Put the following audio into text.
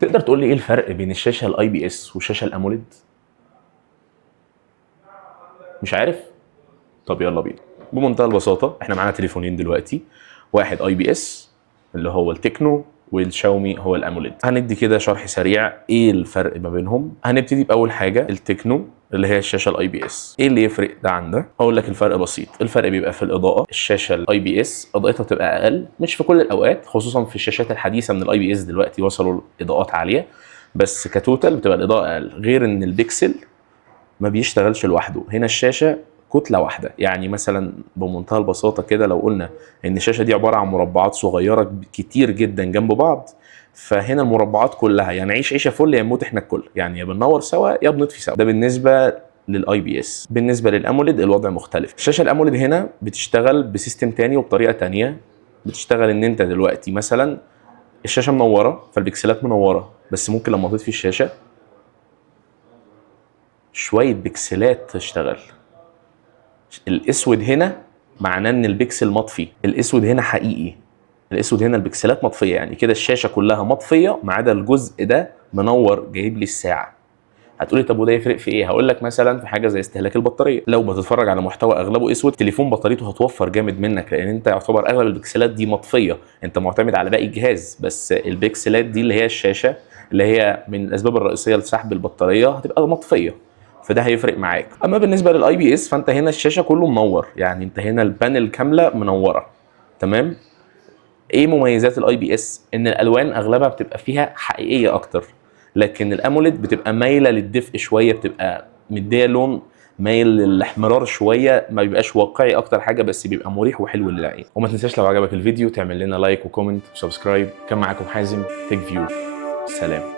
تقدر تقول لي ايه الفرق بين الشاشه الاي بي اس والشاشه الاموليد؟ مش عارف؟ طب يلا بينا. بمنتهى البساطه احنا معانا تليفونين دلوقتي، واحد اي بي اس اللي هو التكنو، والشاومي هو الاموليد. هندي كده شرح سريع ايه الفرق ما بينهم. هنبتدي باول حاجه التكنو اللي هي الشاشه الاي بي اس. ايه اللي يفرق ده عن ده؟ اقول لك الفرق بسيط. الفرق بيبقى في الاضاءه. الشاشه الاي بي اس اضاءتها بتبقى اقل، مش في كل الاوقات، خصوصا في الشاشات الحديثه من الاي بي اس دلوقتي وصلوا لاضاءات عاليه، بس كتوتال بتبقى الاضاءه اقل. غير ان البيكسل ما بيشتغلش لوحده، هنا الشاشه كتله واحده. يعني مثلا بمنتهى البساطه كده لو قلنا ان الشاشه دي عباره عن مربعات صغيره كتير جدا جنب بعض، فهنا المربعات كلها يعني عيش عيشه فل يا نموت احنا الكل، يعني يا بننور سوا يا بنطفي سوا. ده بالنسبه للاي بي اس. بالنسبه للاموليد الوضع مختلف. الشاشه الاموليد هنا بتشتغل بسيستم تاني وبطريقه تانيه. بتشتغل ان انت دلوقتي مثلا الشاشه منوره فالبكسلات منوره، بس ممكن لما تطفي الشاشه شويه بكسلات تشتغل. الاسود هنا معناه ان البكسل مطفي، الاسود هنا حقيقي، الاسود هنا البكسلات مطفيه، يعني كده الشاشه كلها مطفيه ما عدا الجزء ده منور جايب لي الساعه. هتقولي طب وده يفرق في ايه؟ هقول لك مثلا في حاجه زي استهلاك البطاريه. لو بتتفرج على محتوى اغلبه اسود، تليفون بطاريته هتوفر جامد منك، لان انت يعتبر اغلب البكسلات دي مطفيه، انت معتمد على باقي الجهاز، بس البكسلات دي اللي هي الشاشه اللي هي من الاسباب الرئيسيه لسحب البطاريه هتبقى مطفيه، فده هيفرق معاك. اما بالنسبه للاي بي اس فانت هنا الشاشه كله منور، يعني انت هنا البانل كامله منوره. تمام. ايه مميزات الاي بي اس؟ ان الالوان اغلبها بتبقى فيها حقيقيه اكتر، لكن الاموليد بتبقى مايله للدفء شويه، بتبقى مديه لون مايل للاحمرار شويه، ما بيبقاش واقعي اكتر حاجه، بس بيبقى مريح وحلو للعين. وما تنساش لو عجبك الفيديو تعمل لنا لايك وكومنت وسبسكرايب. كان معاكم حازم تك فيو. سلام.